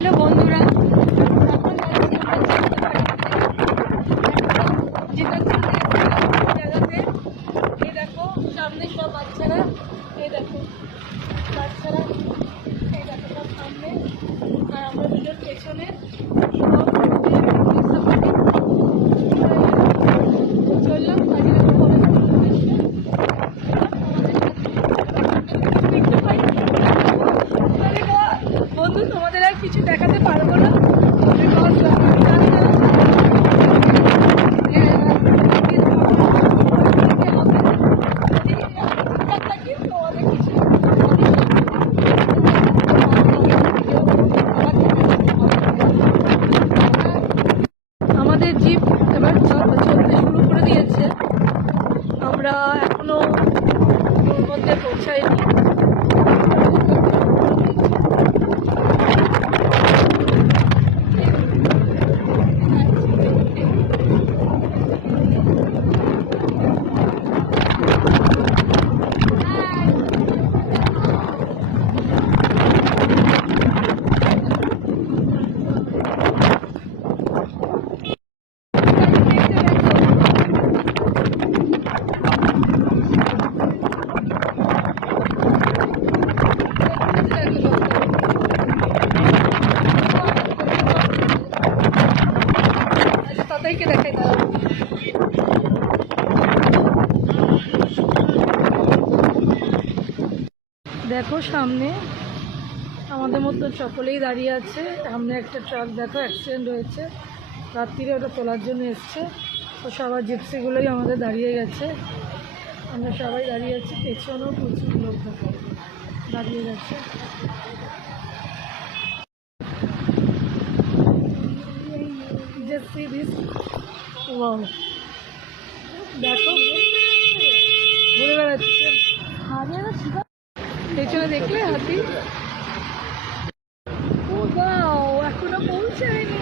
Hello বন্ধুরা, জায়গাতে এই দেখো সামনে সব বাচ্চারা, এই দেখো বাচ্চারা, এই দেখো সব সামনে আর আমরা দুজন পেছনে চললাম। বন্ধু তোমাদের আর কিছু দেখাতে পারবো না, আমাদের জিপ এবার চলতে শুরু করে দিয়েছে। আমরা এখনো ওর মধ্যে পৌঁছাইনি। তাদেরকে দেখাই দাও। দেখো সামনে আমাদের মতো সকলেই দাঁড়িয়ে আছে। সামনে একটা ট্রাক দেখো অ্যাক্সিডেন্ট হয়েছে, রাত্রিরে ওটা তোলার জন্য এসছে। তো সবার জিপসিগুলোই আমাদের দাঁড়িয়ে গেছে, আমরা সবাই দাঁড়িয়ে আছি। পেছনেও প্রচুর লোক দাঁড়িয়ে গেছে। দেখো ঘুরে বেড়াচ্ছে পেছনে, দেখলে হাতি। ও বাও, এখনো পৌঁছায়নি,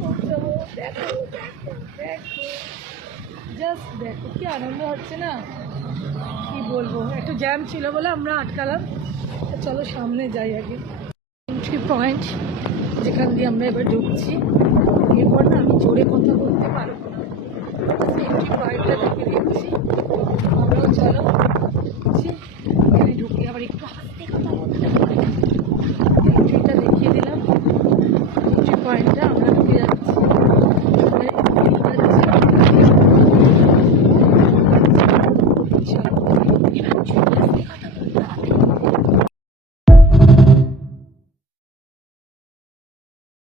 পৌঁছাবো। দেখো দেখো দেখো, জাস্ট দেখো কি আনন্দ হচ্ছে না, কি বলবো। একটু জ্যাম ছিল বলে আমরা আটকালাম। চলো সামনে যাই আগে। এন্ট্রি পয়েন্ট যেখান দিয়ে আমরা এবার ঢুকছি। এরপর না আমি জোরে কথা বলতে পারবো না, এন্ট্রি পয়েন্টটা দেখে দিচ্ছি। আমরাও চলো এখানে ঢুকি, আবার একটু